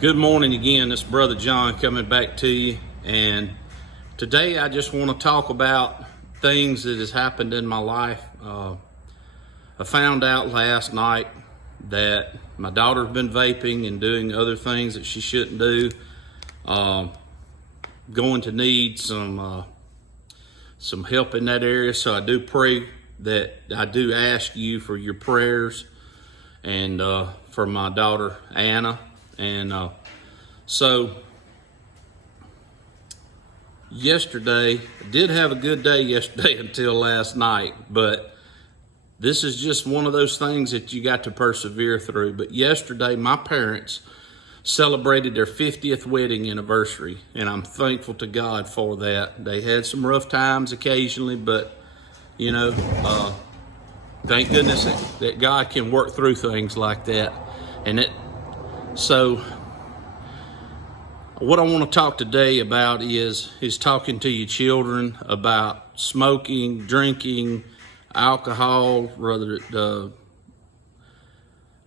Good morning again. This is Brother John coming back to you, and today I just want to talk about things that has happened in my life. I found out last night that my daughter's been vaping and doing other things that she shouldn't do. Going to need some help in that area, so I do pray that I do ask you for your prayers and for my daughter Anna. And so yesterday, I did have a good day yesterday until last night, but this is just one of those things that you got to persevere through. But yesterday, my parents celebrated their 50th wedding anniversary, and I'm thankful to God for that. They had some rough times occasionally, but you know, thank goodness that God can work through things like that. So what I want to talk today about is talking to your children about smoking, drinking, alcohol,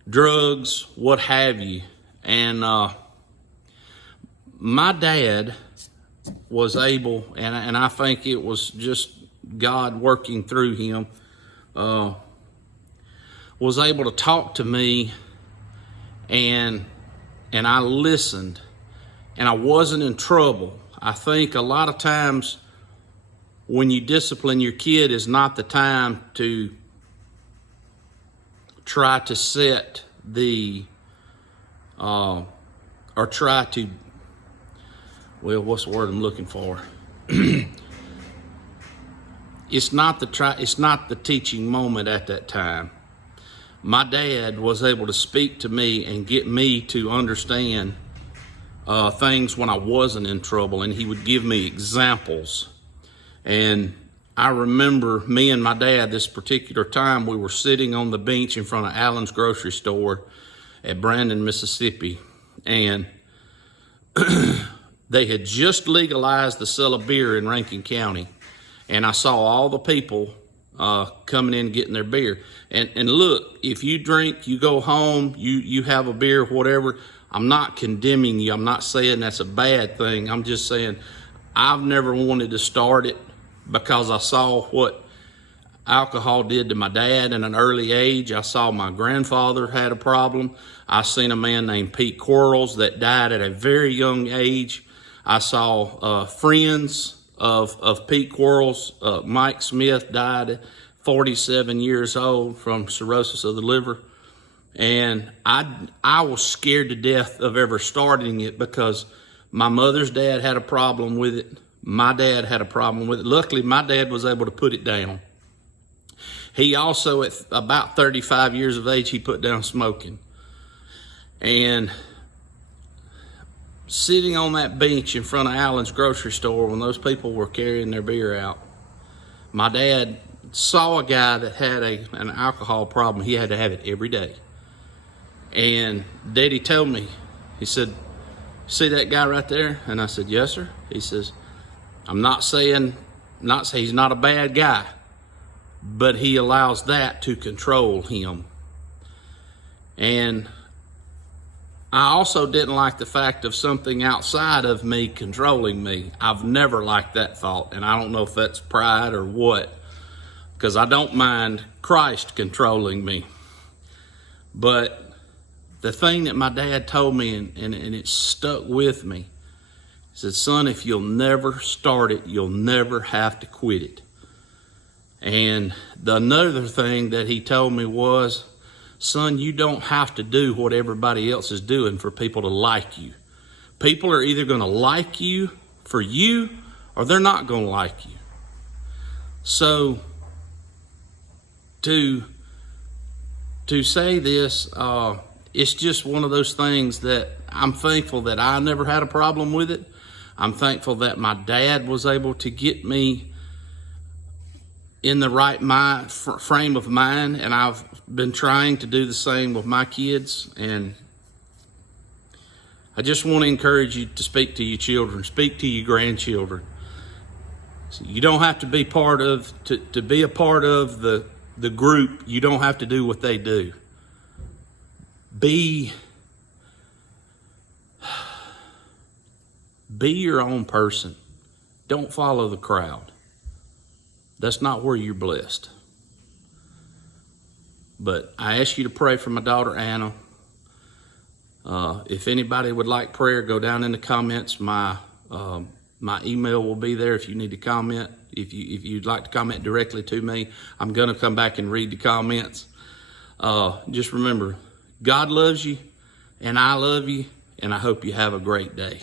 drugs, what have you. And my dad was able, and I think it was just God working through him, was able to talk to me, and I listened, and I wasn't in trouble. I think a lot of times when you discipline your kid is not the time to try to set the, or try to, well, what's the word I'm looking for? It's not the teaching moment at that time. My dad was able to speak to me and get me to understand things when I wasn't in trouble, and he would give me examples. And I remember me and my dad, this particular time, we were sitting on the bench in front of Allen's grocery store at Brandon, Mississippi, and they had just legalized the sale of beer in Rankin County, and I saw all the people coming in getting their beer. And look, if you drink, you go home, you have a beer, whatever, I'm not condemning you. I'm not saying that's a bad thing. I'm just saying I've never wanted to start it because I saw what alcohol did to my dad at an early age. I saw my grandfather had a problem. I seen a man named Pete Quarles that died at a very young age. I saw friends of Pete Quarles. Mike Smith died at 47 years old from cirrhosis of the liver. And I was scared to death of ever starting it because my mother's dad had a problem with it. My dad had a problem with it. Luckily, my dad was able to put it down. He also, at about 35 years of age, he put down smoking. And sitting on that bench in front of Allen's grocery store when those people were carrying their beer out, my dad saw a guy that had an alcohol problem. He had to have it every day. And Daddy told me, he said, "See that guy right there?" And I said, "Yes, sir." He says, "I'm not saying he's not a bad guy, but he allows that to control him." And I also didn't like the fact of something outside of me controlling me. I've never liked that thought, and I don't know if that's pride or what, because I don't mind Christ controlling me. But the thing that my dad told me, and it stuck with me, he said, "Son, if you'll never start it, you'll never have to quit it." And another thing that he told me was, "Son, you don't have to do what everybody else is doing for people to like you. People are either going to like you for you, or they're not going to like you." So to say this, it's just one of those things that I'm thankful that I never had a problem with it. I'm thankful that my dad was able to get me in the right frame of mind, and I've been trying to do the same with my kids. And I just want to encourage you to speak to your children, speak to your grandchildren. So you don't have to be part of, to be a part of the group, you don't have to do what they do. Be your own person. Don't follow the crowd. That's not where you're blessed. But I ask you to pray for my daughter, Anna. If anybody would like prayer, go down in the comments. My email will be there if you need to comment. If you'd like to comment directly to me, I'm going to come back and read the comments. Just remember, God loves you, and I love you, and I hope you have a great day.